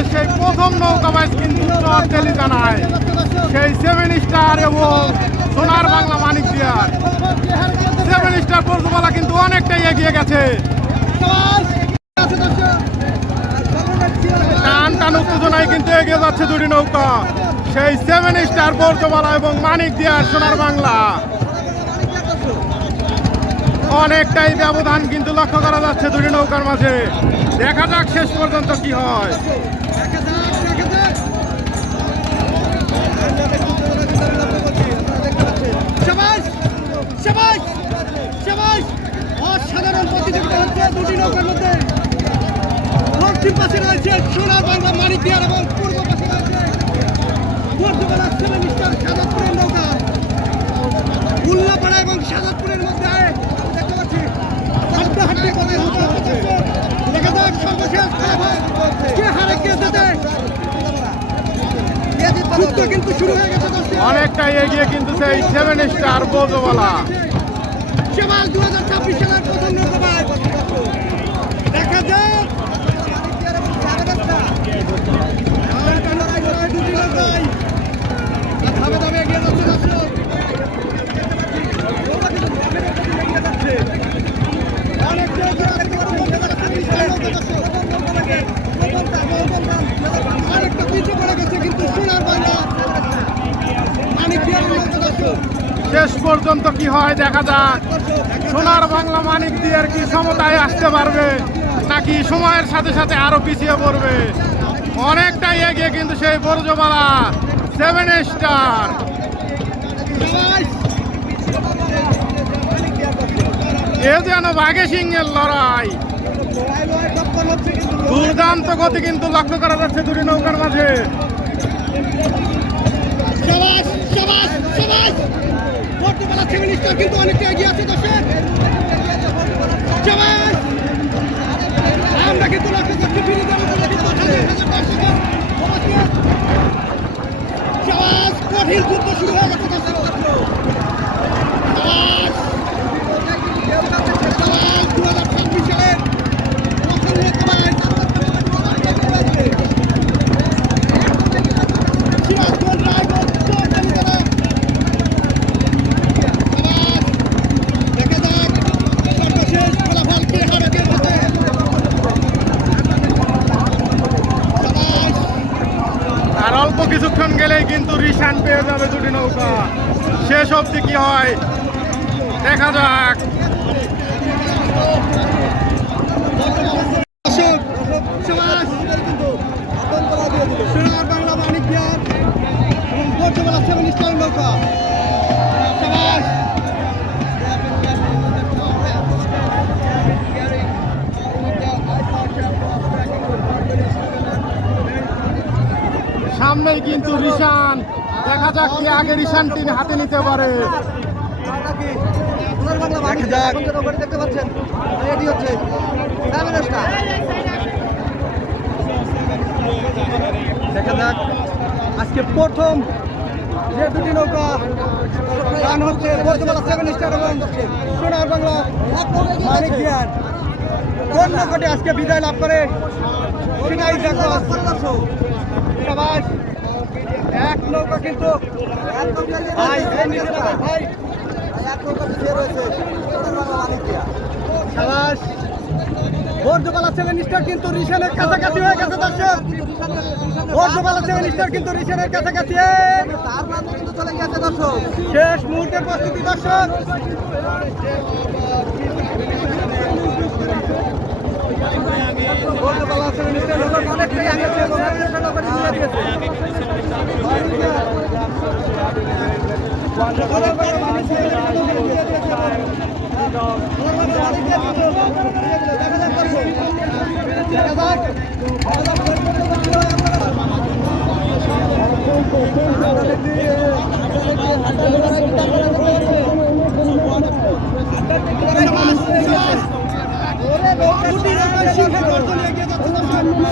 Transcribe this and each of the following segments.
বাংলাদেশের সেই প্রথম নৌকা বাইচ কিন্তু চরতেলি জানায় সেই 7 স্টার এবং সোনার বাংলা মানিক দিয়ার 7 স্টার পর্যবেলা কিন্তু অনেকটাই এগিয়ে গেছে। টান টান উত্তেজনায় কিন্তু এগিয়ে যাচ্ছে দুটি নৌকা, সেই 7 স্টার পর্যবেলা এবং মানিক দিয়ার সোনার বাংলা। অনেকটাই ব্যবধান কিন্তু লক্ষ্য করা যাচ্ছে দুটি নৌকার মাঝে। দেখা যাক শেষ পর্যন্ত কি হয়। অসাধারণ প্রতিযোগিতা হচ্ছে দুটি নৌকার মধ্যে। পশ্চিম পাশে রয়েছে সোনার বাংলা মানিক দিয়ার এবং পূর্ব পাশে রয়েছে বর্ধমানা 7 স্টার সাজাদপুরের নৌকা। উল্লাপাড়া এবং সাজাদপুরের মধ্যে দেখতে পাচ্ছি হাড্ডাহাড্ডি করে দেখা যাক সর্বশেষ কে হারে কে জেতে। যুদ্ধ কিন্তু শুরু হয়ে গেছে। অনেকটাই এগিয়ে কিন্তু সেই 7 স্টার বর্ধমানা। সেবাল 2026 সালের প্রথম নৌকা বাইচ দেখা যাক। দুটি নৌকায় ধাপে ধাপে এগিয়ে যাচ্ছে দর্শক। অনেকটা পিছিয়ে পড়ে গেছে কিন্তু সোনার বাংলা মানিক দিয়ার নৌকা দর্শক। শেষ পর্যন্ত কি হয় দেখা যাক। সোনার বাংলা মানিক দিয়ার কি সমতায় আসতে পারবে নাকি সময়ের সাথে সাথে আরো পিছিয়ে পড়বে। অনেকটাই এগিয়ে কিন্তু সেই বর্জমালা 7 স্টার। এ যেন বাঘে সিংহের লড়াই। দুর্দান্ত গতি কিন্তু লক্ষ্য করা যাচ্ছে দুটি নৌকার মাঝে। বর্তমানে 7 স্টার কিন্তু অনেকটা এগিয়ে আছে দর্শক। আমরা কিন্তু লক্ষ্য করছি কঠিন যুদ্ধ শুরু হয়ে গেছে দর্শক। 2026 সালের প্রথম নৌকা বাইচ সিরাজগঞ্জ রায়গঞ্জ চরতলি জেলা। দেখা যাক সর্বশেষ ফলাফল কে হারে কে জেতে। আর অল্প কিছুক্ষণ গেলেই কিন্তু রিশান পেয়ে যাবে দুটি নৌকা। শেষ অবধি কি হয় দেখা যাক। সোনার বাংলা মানিক দিয়ার এবং বর্তমানে 7 স্টার নৌকা। সামনেই কিন্তু রিশান, দেখা যাক কি আগে রিশানটি হাতে নিতে পারে। দেখতে পাচ্ছেন রেডি হচ্ছে দেখা যাক আজকে প্রথম যে দুটি নৌকা গান হচ্ছে বর্তমানে 7 স্টার এবং সোনার বাংলা মানিক দিয়ার। কোন নৌকাটি আজকে বিদায় লাভ করে সেটাই দেখো। সবাই এক নৌকা কিন্তু ভাই বর্ধমালা 7 স্টার কিন্তু রিশানের কাছাকাছি হয়ে গেছে দর্শক। বর্ধমালা 7 স্টার কিন্তু রিশানের কাছাকাছি চলে গেছে দর্শক। শেষ মুহূর্তের প্রস্তুতি দর্শক। বর্ধমালা 7 স্টার অনেকটাই আগে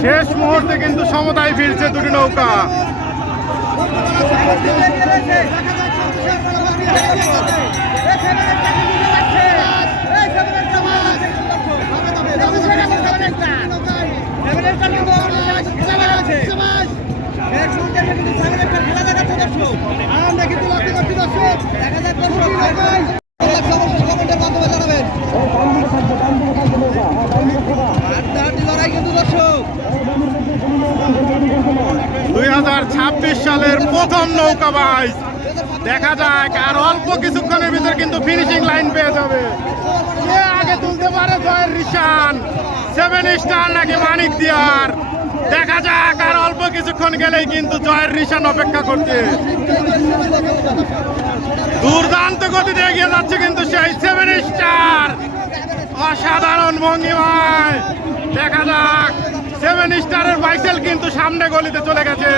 শেষ মুহূর্তে কিন্তু সমতায় ফিরছে দুটি নৌকা। সালের প্রথম নৌকা বাইচ। দেখা যাক আর অল্প কিছুক্ষণের ভিতর কিন্তু ফিনিশিং লাইন পেয়ে যাবে। কে আগে তুলতে পারে জয়ের রিশান, 7 স্টার নাকি মানিক দিয়ার। দেখা যাক আর অল্প কিছুক্ষণ গেলেই কিন্তু জয়ের রিশান অপেক্ষা করছে। দুর্দান্ত গতিতে এগিয়ে যাচ্ছে কিন্তু সেই 7 স্টার, অসাধারণ ভঙ্গিমায়। দেখা যাক 7 স্টারের বাইসেল কিন্তু সামনে গলিতে চলে গেছে।